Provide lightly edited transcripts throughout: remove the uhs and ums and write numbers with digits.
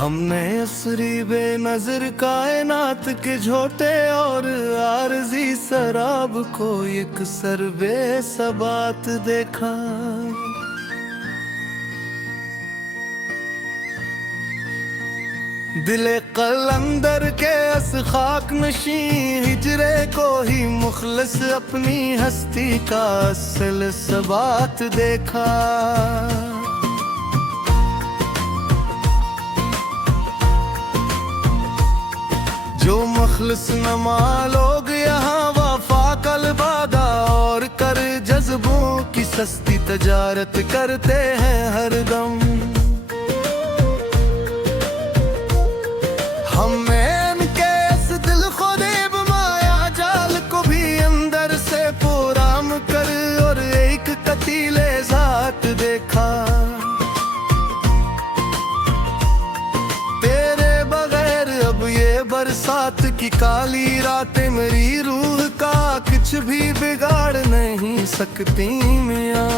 हमने असरी बेनजर कायनात के झोटे और आरजी शराब को एक सरबे सबात देखा। दिले कलंदर के अस खाक नशी हिजरे को ही मुखलस अपनी हस्ती का असल सबात देखा। जो मखलस नमा लोग यहाँ वफा कलबादा और कर जज्बों की सस्ती तजारत करते हैं हरदम। हमें इनके इस दिल खुदेब माया जाल को भी अंदर से पुराम कर और एक कतीले जात देखा। बरसात की काली रातें मेरी रूह का कुछ भी बिगाड़ नहीं सकती मियां।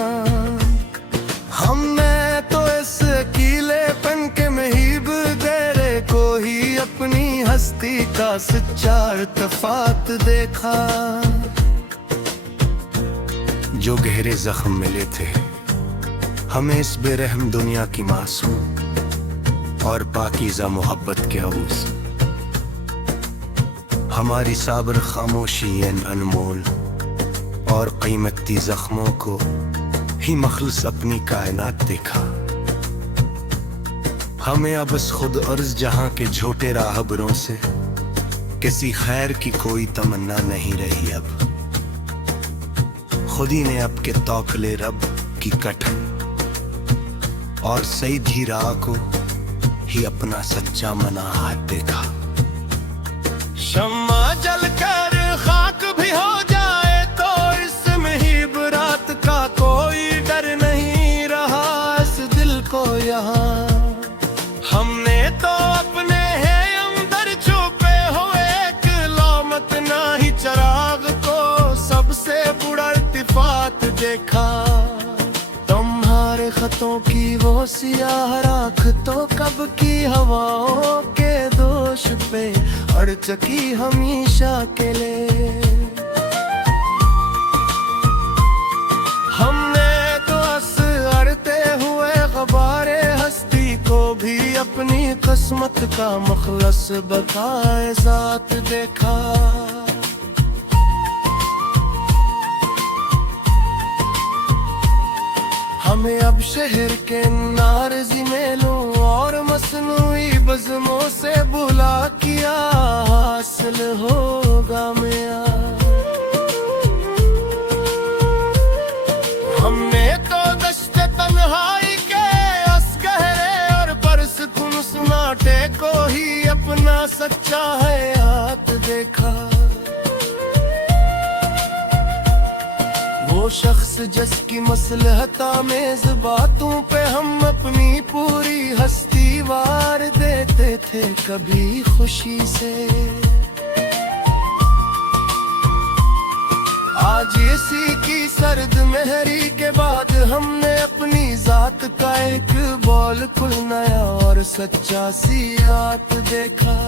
हमने तो इस अकेलेपन के महीब गहरे को ही अपनी हस्ती का सच्चा इत्तेफाक देखा। जो गहरे जख्म मिले थे हमें इस बेरहम दुनिया की मासूम और पाकीज़ा मोहब्बत के अवूस, हमारी साबर खामोशी अनमोल और कीमती जख्मों को ही मखलूस अपनी कायनात देखा। हमें अब इस खुद अर्ज जहां के झूठे राहबरों से किसी खैर की कोई तमन्ना नहीं रही। अब खुद ही ने अब के तौकले रब की कठिन और सीधी राह को ही अपना सच्चा मनाहत देखा। शम्मा जलकर खाक भी हो जाए तो इसमें ही रात का कोई डर नहीं रहा इस दिल को यहाँ। हमने तो अपने हैं अंदर छुपे हुए एक लामत ना ही चराग को सबसे बुरा इत्तेफाक देखा। तुम्हारे खतों की वो सियाह राख तो कब की हवाओं के दोष पे अड़ चकी हमेशा के लिए। हमने तो अस अड़ते हुए गबारे हस्ती को भी अपनी किस्मत का मखलस बताए जात देखा। हमें अब शहर के नारजी मेलों और मसनूई बज़मों से बुला किया हासिल होगा मियां। हमने तो दश्ते तन्हाई के असगहरे और परसकुन सुनाटे को ही अपना सच्चा हयात देखा। वो शख्स जिसकी मसलहत आमेज़ बातों पे हम अपनी पूरी हस्ती वार देते थे कभी खुशी से, आज इसी की सर्द मेहरी के बाद हमने अपनी जात का एक बौल कुल नया और सच्चा सियात देखा।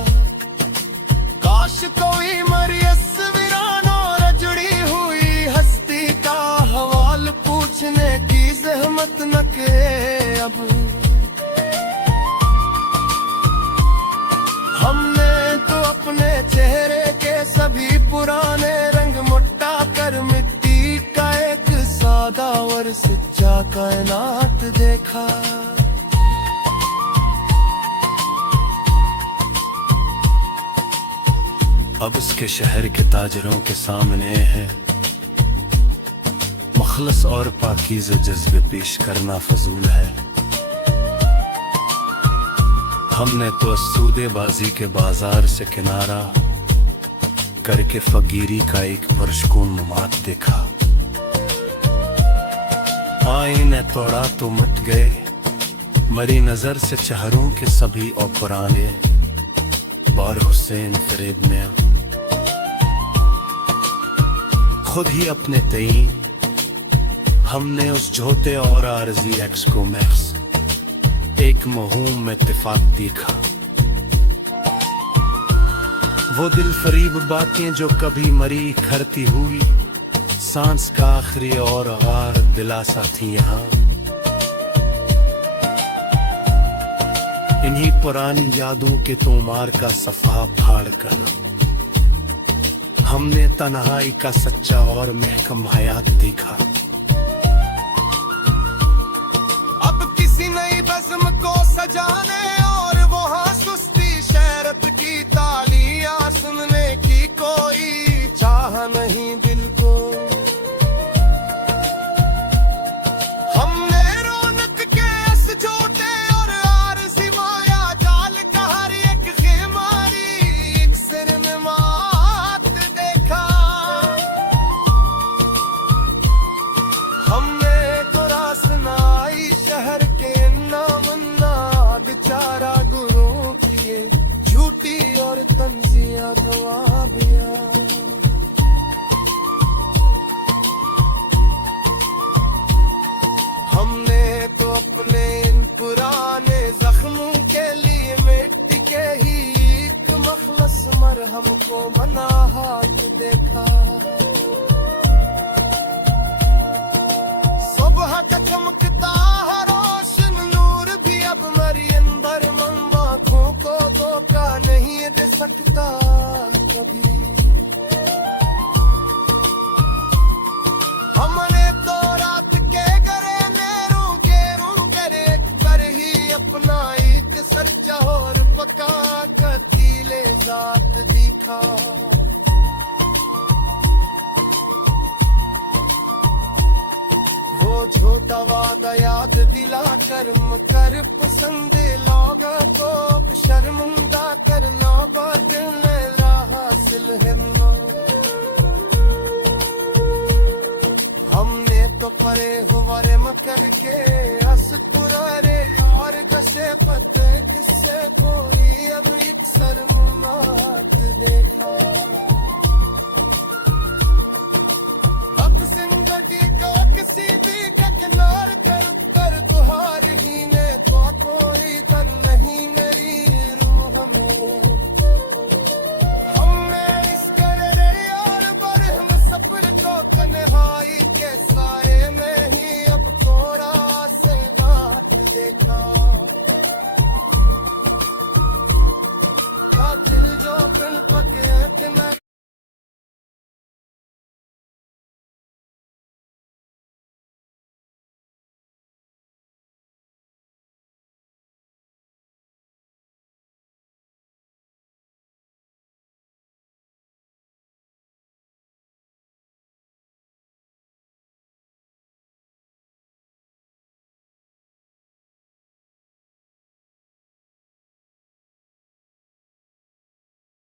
काश कोई मरियस वीरानो रजड़ी हुई हस्ती का हवाल पूछने की जहमत न करे अब। हमने तो अपने चेहरे के सभी पुराने रंग मुट्टा कर मिट्टी का एक सादा और सच्चा कायनात देखा। अब इसके शहर के ताजरों के सामने है मखलस और पाकीज़ जज्बे पेश करना फजूल है। हमने तो सूदेबाजी के बाजार से किनारा करके फकीरी का एक परशकून मुमात देखा। आईने तोड़ा तो मट गए मरी नजर से चेहरों के सभी और पुराने बार हुसैन फरीद में खुद ही अपने तईन हमने उस झोटे और आरजी एक्स को मैक्स एक महूम इत्तेफाक दिखा। वो दिल फरीब बातें जो कभी मरी खरती हुई, सांस का आखिरी और गार दिलासा थी यहाँ। इन्हीं पुरानी यादों के तोमार का सफा फाड़ कर हमने तन्हाई का सच्चा और महकम हयात देखा। अब किसी नई बज़्म को सजाने और वहाँ सुस्ती शहरत की तालियां सुनने की कोई चाह नहीं दिल को। हमने रौनक के इस छोटे और आरज़ी माया जाल का हर एक खेमारी एक सिर में मात देखा। हमने तो रासनाई शहर के नामन्ना बेचारा गुरों किए झूठी और तंजिया दवाबिया। हमने तो अपने इन पुराने जख्मों के लिए मिट्टी के ही एक मखलस मरहम को मना हाथ देखा। सुबह का चमकता है रोशन नूर भी अब मरी अंदर मम आँखों को धोखा नहीं दे सकता कभी। हमने तो रात के गरे नेरों गेरों करे कर ही अपना एक सर चहोर पका कतीले जात दिखा। वो छोटा वादा याद दिला कर्म कर पसंद लोगा को शर्मिंदा कर लोगा दिल राह हासिल हिम्मा। हमने तो परे हुआ रे मकर के